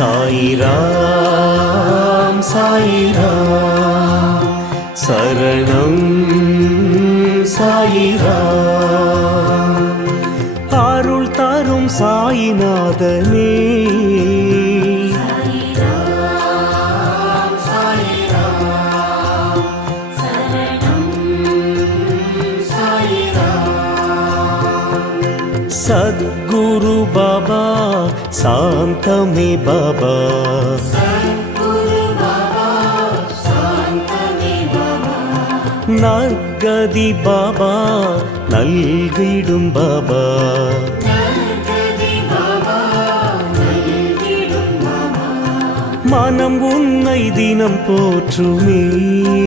சாயிராம் சாயிராம் சரணம் சாயிராம் அருள் தரும் சாயிநாதனே सद्गुरु बाबा शांतमे बाबा नर्गदि बाबा नल्गिडुम बाबा मनम उन्नै दिनम पोற்றுமே